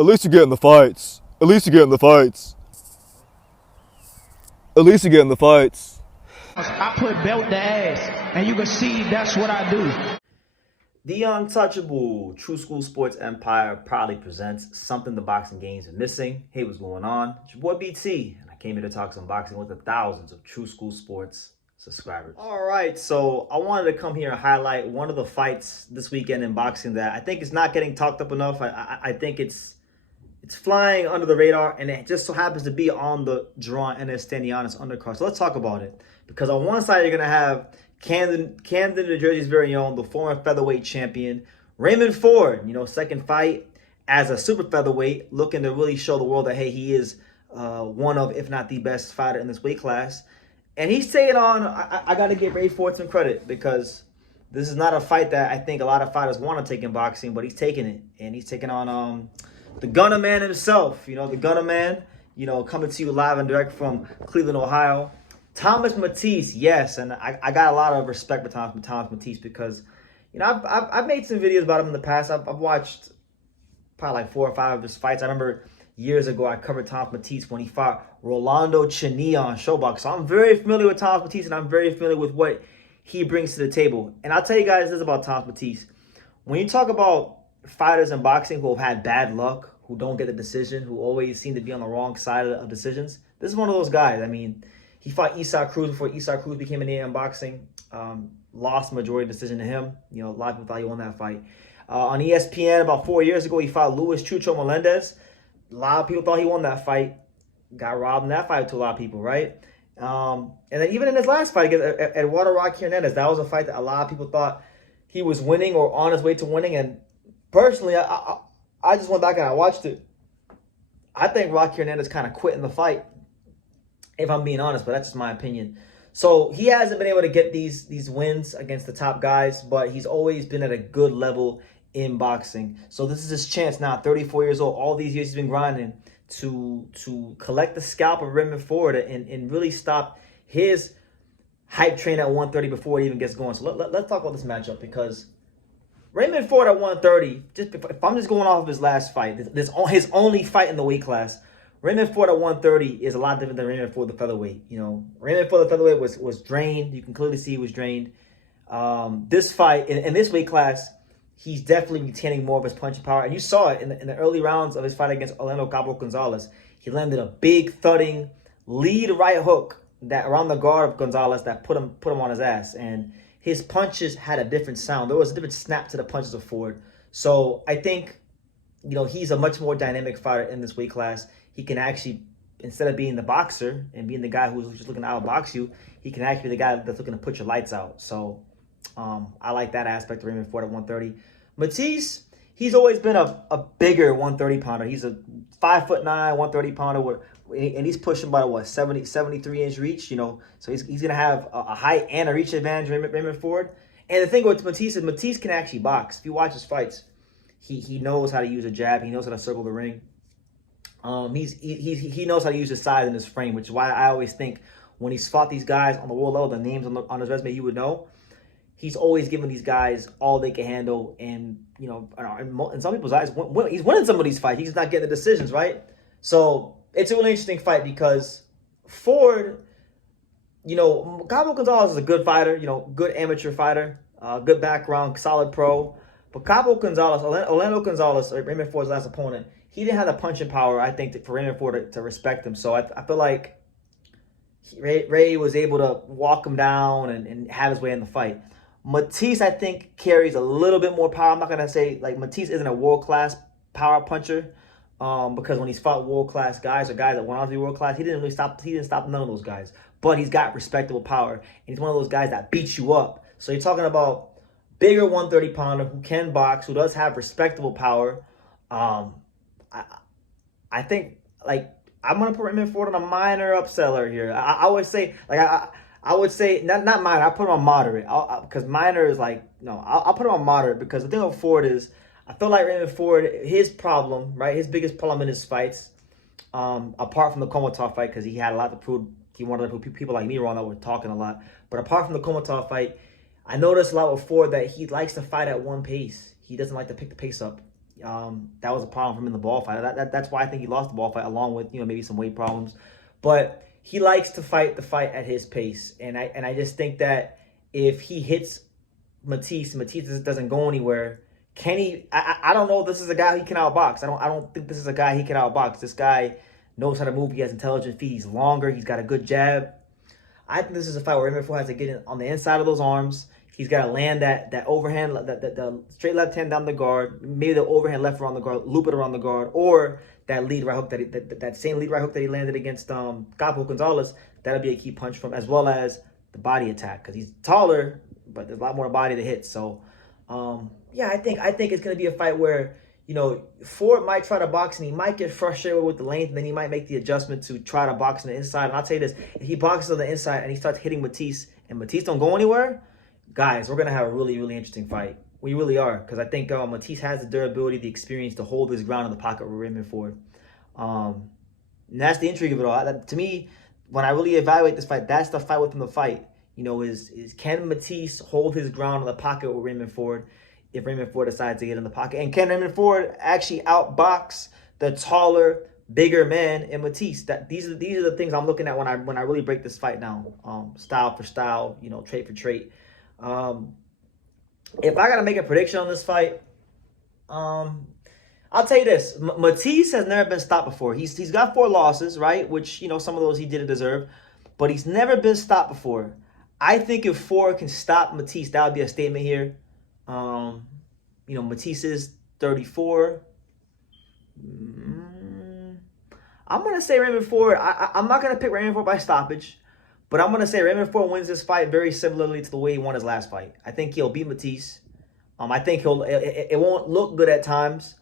At least you get in the fights. At least you get in the fights. At least you get in the fights. I put belt to ass, and you can see that's what I do. The untouchable True School Sports Empire proudly presents something the boxing game's been missing. Hey, what's going on? It's your boy BT, and I came here to talk some boxing with the thousands of True School Sports subscribers. All right, so I wanted to come here and highlight one of the fights this weekend in boxing that I think is not getting talked up enough. I think it's flying under the radar, and it just so happens to be on the draw and Stanionis undercard. So let's talk about it, because on one side you're gonna have Camden, New Jersey's very own, the former featherweight champion, Raymond Ford, second fight as a super featherweight, looking to really show the world that, hey, he is one of, if not the best fighter in this weight class. And he's taking on, I got to give Ray Ford some credit, because this is not a fight that I think a lot of fighters want to take in boxing, but he's taking it. And he's taking on the Gunner Man himself, the Gunner Man, coming to you live and direct from Cleveland, Ohio. Thomas Mattice, yes, and I got a lot of respect for Thomas Mattice, because, I've made some videos about him in the past. I've watched probably like 4 or 5 of his fights. I remember years ago I covered Thomas Mattice when he fought Rolando Chania on Showbox. So I'm very familiar with Thomas Mattice, and I'm very familiar with what he brings to the table. And I'll tell you guys this about Thomas Mattice. When you talk about fighters in boxing who have had bad luck, who don't get the decision, who always seem to be on the wrong side of decisions, this is one of those guys. I mean, he fought Isaac Cruz before Isaac Cruz became an name in boxing. Lost majority decision to him. A lot of people thought he won that fight. On ESPN about 4 years ago, he fought Luis Chucho Melendez. A lot of people thought he won that fight. Got robbed in that fight to a lot of people, right? And then even in his last fight against Eduardo Rocky Hernandez, that was a fight that a lot of people thought he was winning or on his way to winning. And personally, I just went back and I watched it. I think Rocky Hernandez kind of quit in the fight, if I'm being honest, but that's just my opinion. So he hasn't been able to get these wins against the top guys, but he's always been at a good level in boxing. So this is his chance now, 34 years old. All these years he's been grinding to collect the scalp of Raymond Ford and really stop his hype train at 130 before it even gets going. So let's talk about this matchup, because Raymond Ford at 130, if I'm just going off of his last fight, this his only fight in the weight class, Raymond Ford at 130 is a lot different than Raymond Ford the featherweight. Raymond Ford the featherweight was drained. You can clearly see he was drained. This fight, in this weight class, he's definitely retaining more of his punching power. And you saw it in the early rounds of his fight against Orlando Cabo Gonzalez. He landed a big thudding lead right hook that around the guard of Gonzalez that put him on his ass. And his punches had a different sound. There was a different snap to the punches of Ford. So I think, he's a much more dynamic fighter in this weight class. He can actually, instead of being the boxer and being the guy who's just looking to outbox you, he can actually be the guy that's looking to put your lights out. So I like that aspect of Raymond Ford at 130. Mattice, he's always been a bigger 130 pounder. He's a 5'9", 130 pounder, and he's pushing by what, 73 inch reach. So he's gonna have a height and a reach advantage, Raymond Ford. And the thing with Mattice is Mattice can actually box. If you watch his fights, he knows how to use a jab. He knows how to circle the ring. He knows how to use his size and his frame, which is why I always think when he's fought these guys on the world level, the names on his resume, you would know. He's always giving these guys all they can handle, and in some people's eyes, he's winning some of these fights. He's not getting the decisions, right? So it's a really interesting fight, because Ford, Cabo Gonzalez is a good fighter, good amateur fighter, good background, solid pro. But Cabo Gonzalez, Orlando Gonzalez, Raymond Ford's last opponent, he didn't have the punching power, I think, for Raymond Ford to respect him. So I feel like Ray was able to walk him down and have his way in the fight. Mattice, I think, carries a little bit more power. I'm not going to say, Mattice isn't a world-class power puncher, because when he's fought world-class guys or guys that went on to be world-class, he didn't stop none of those guys. But he's got respectable power, and he's one of those guys that beats you up. So you're talking about bigger 130 pounder who can box, who does have respectable power. I think, I'm going to put Raymond Ford on a minor upsetter here. I would say, I would say, not minor, I'll put him on moderate. Because minor is I'll put him on moderate, because the thing with Ford is, I feel like Raymond Ford, his problem, right, his biggest problem in his fights, apart from the Komatov fight, because he had a lot to prove, he wanted to prove people like me wrong that were talking a lot. But apart from the Komatov fight, I noticed a lot with Ford that he likes to fight at one pace. He doesn't like to pick the pace up. That was a problem for him in the ball fight. That's why I think he lost the ball fight, along with maybe some weight problems. But he likes to fight the fight at his pace, and I just think that if he hits Mattice doesn't go anywhere. Can he? I don't know if this is a guy he can outbox. I don't think this is a guy he can outbox. This guy knows how to move. He has intelligent feet. He's longer. He's got a good jab. I think this is a fight where Raymond has to get in on the inside of those arms. He's got to land that overhand, the straight left hand down the guard, maybe the overhand left around the guard, loop it around the guard, or that lead right hook that same lead right hook that he landed against Capo Gonzalez. That'll be a key punch from, as well as the body attack, because he's taller, but there's a lot more body to hit. So, yeah, I think it's going to be a fight where, Ford might try to box and he might get frustrated with the length, and then he might make the adjustment to try to box on the inside. And I'll tell you this, if he boxes on the inside and he starts hitting Mattice and Mattice don't go anywhere, guys, we're going to have a really, really interesting fight. We really are, because I think Mattice has the durability, the experience to hold his ground in the pocket with Raymond Ford. And that's the intrigue of it all. To me, when I really evaluate this fight, that's the fight within the fight. Is can Mattice hold his ground in the pocket with Raymond Ford if Raymond Ford decides to get in the pocket? And can Raymond Ford actually outbox the taller, bigger man in Mattice? These are the things I'm looking at when I really break this fight down, style for style, trait for trait. If I gotta make a prediction on this fight, I'll tell you this: Mattice has never been stopped before. He's got 4 losses, right? Which some of those he didn't deserve, but he's never been stopped before. I think if Ford can stop Mattice, that would be a statement here. Mattice is 34. I'm gonna say Raymond Ford. I'm not gonna pick Raymond Ford by stoppage, but I'm gonna say Raymond Ford wins this fight very similarly to the way he won his last fight. I think he'll beat Mattice. I think it won't look good at times,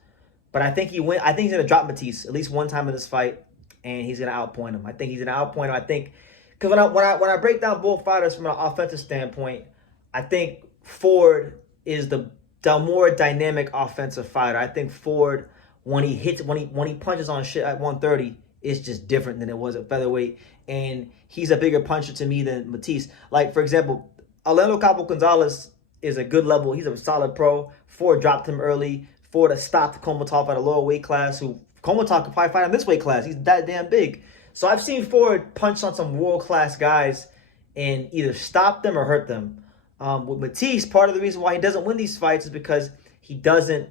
but I think I think he's gonna drop Mattice at least one time in this fight, and he's gonna outpoint him. I think he's gonna outpoint him. I think, because when I break down both fighters from an offensive standpoint, I think Ford is the more dynamic offensive fighter. I think Ford, when he punches on shit at 130, it's just different than it was at featherweight, and he's a bigger puncher to me than Mattice. Like, for example, Orlando Capo Gonzalez is a good level. He's a solid pro. Ford dropped him early. Ford has stopped Komatov at a lower weight class, who Komatov could probably fight in this weight class. He's that damn big. So I've seen Ford punch on some world-class guys and either stop them or hurt them. With Mattice, part of the reason why he doesn't win these fights is because he doesn't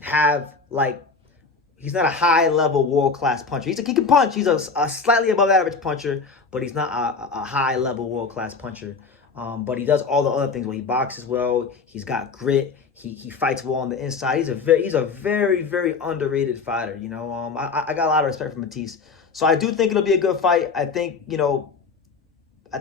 have, he's not a high-level world-class puncher. He can punch. He's a slightly above-average puncher, but he's not a high-level world-class puncher. But he does all the other things. Well, he boxes well. He's got grit. He fights well on the inside. He's a very, very underrated fighter. I got a lot of respect for Mattice. So I do think it'll be a good fight. I think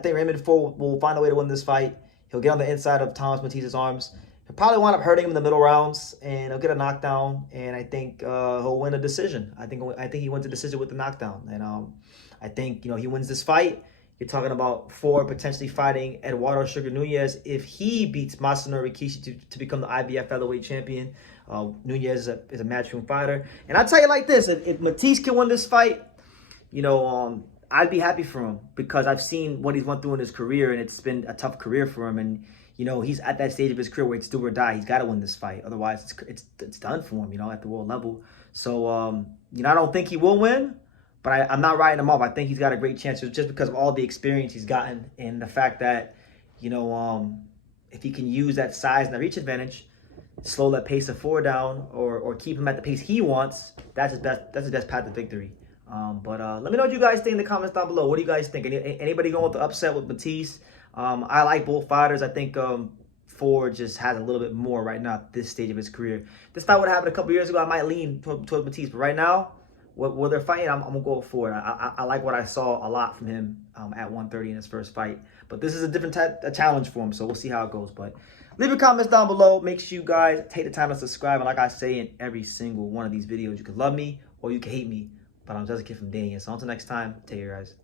Raymond Ford will find a way to win this fight. He'll get on the inside of Thomas Mattisse's arms. He'll probably wind up hurting him in the middle rounds, and he'll get a knockdown. And I think he'll win a decision. I think he wins a decision with the knockdown. And I think he wins this fight. You're talking about Ford potentially fighting Eduardo Sugar Nunez if he beats Masanori Rikishi to become the IBF featherweight champion. Nunez is a matchroom fighter. And I'll tell you like this: if Mattice can win this fight, I'd be happy for him, because I've seen what he's went through in his career, and it's been a tough career for him. And he's at that stage of his career where it's do or die. He's got to win this fight, otherwise it's done for him. At the world level. So I don't think he will win, but I'm not writing him off. I think he's got a great chance just because of all the experience he's gotten, and the fact that if he can use that size and that reach advantage, slow that pace of Ford down, or keep him at the pace he wants, that's his best path to victory. But let me know what you guys think in the comments down below. What do you guys think? Anybody going with the upset with Mattice? I like both fighters. I think Ford just has a little bit more right now at this stage of his career. This fight would have happened a couple years ago, I might lean towards Mattice. But right now, where they're fighting, I'm going to go with Ford. I like what I saw a lot from him at 130 in his first fight. But this is a different challenge for him, so we'll see how it goes. But leave your comments down below. Make sure you guys take the time to subscribe. And like I say in every single one of these videos, you can love me or you can hate me, but I'm just a kid from Dania. So until next time, take care, guys.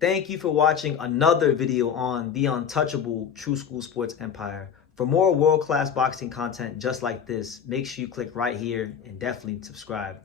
Thank you for watching another video on the untouchable True School Sports Empire. For more world-class boxing content just like this, make sure you click right here and definitely subscribe.